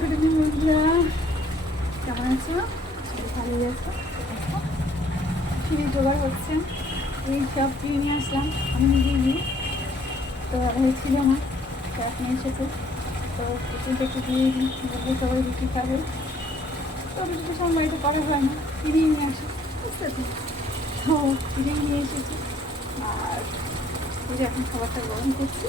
Good evening বন্ধুরা, কেমন আছো? ভালোই আছো? চিনি জোগাড় হচ্ছে, এই সব কিনে নিয়ে আসলাম আমি নিজেই নিয়ে। তো হয়েছিল না, ক্যাপ নিয়ে এসেছে, তো টিফিনটা একটু দিয়ে দিই, বলবো সবাই রুটি খাবে। তো রুটিটা সব বাড়িতে করা হয় না, কিনেই নিয়ে আসি, বুঝতে তো। তো কিনেই নিয়ে এসেছি, আর এই যে এখন খাবারটা গরম করছি,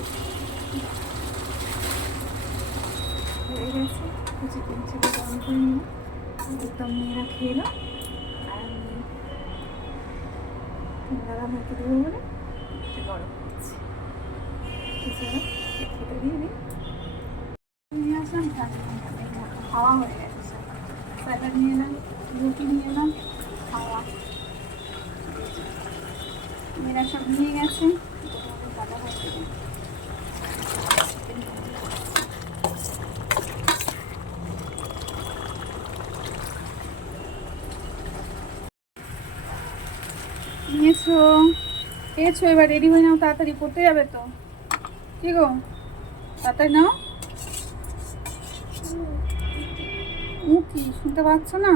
হয়ে গেছে। চিকেন ছিল গরম করে নিয়ে একদম মেয়েরা খেয়ে এলো, আর আমি দাদা ভাইকে দেবো বলে একটু গরম করছি। এছাড়া খেতে দিয়ে দিই, নিয়ে আসলাম খাওয়া হয়ে গেছে। সব স্যালাড নিয়ে এলাম, রুটি নিয়ে এলাম, খাওয়া। মেয়েরা সব নিয়ে গেছে, দাদা ভাইকে নিয়েছো, খেয়েছো, এবার রেডি হয়ে নাও, তাড়াতাড়ি পড়তে যাবে তো। কি গো, তাড়াতাড়ি নাও। কি শুনতে পাচ্ছ না?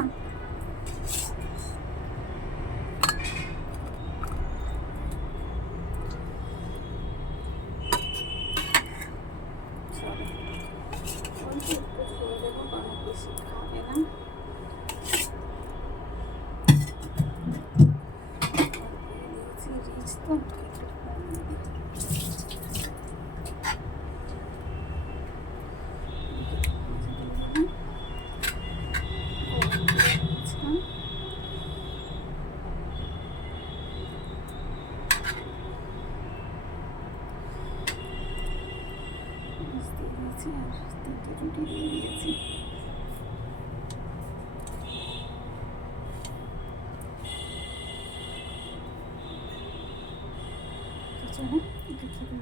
রুটি দিয়ে দিয়েছি। চলো এটা খেতে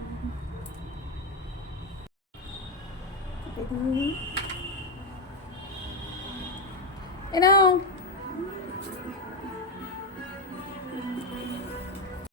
এ নাও